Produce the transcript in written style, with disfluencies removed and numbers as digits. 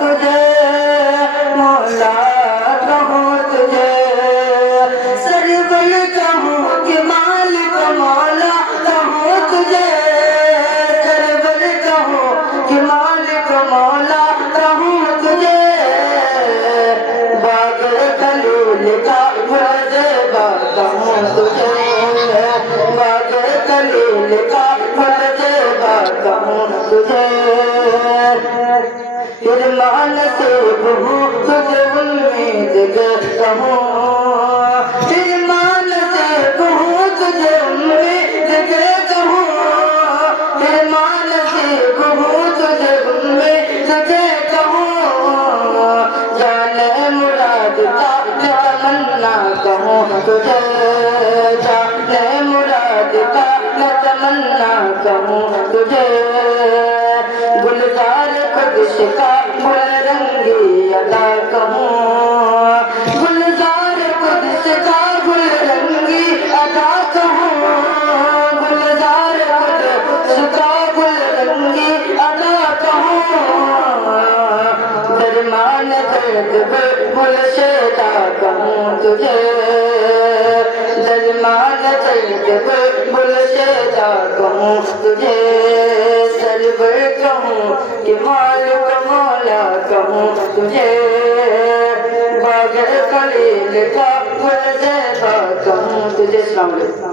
तुझे मौला कहूँ तुझे सरवर कहूँ कि मालिक मौला कहूँ तुझे सरवर कहूँ कि मालिक मौला कहूँ तुझे बाग खलील का फलजेबा कहूँ तुझे बाग खलील का फलजेबा कहूँ तुझे फिर नसीब हूँ तुझे उम्मीद करता हूँ फिर नसीब हूँ तुझे उम्मीद करता हूँ फिर नसीब हूँ तुझे उम्मीद करता हूँ जाने मुराद का तमन्ना कहूँ तुझे जाने मुराद का तमन्ना कहूँ तुझे गुलजार कदिश का गुल रंगी अदा कहूँ गुलजार कदिश का गुल रंगी अदा कहूँ गुलजार कदिश का गुल रंगी अदा कहूँ दरमान दर्द गुल शेदा कहूँ तुझे दरमान दर्द गुल शेदा कहूँ तुझे सरवर कहूँ कि मालिक मौला कहूँ तुझे बाग खलील का फलजेबा कहूँ तुझे। अस्सलाम वालेकुम।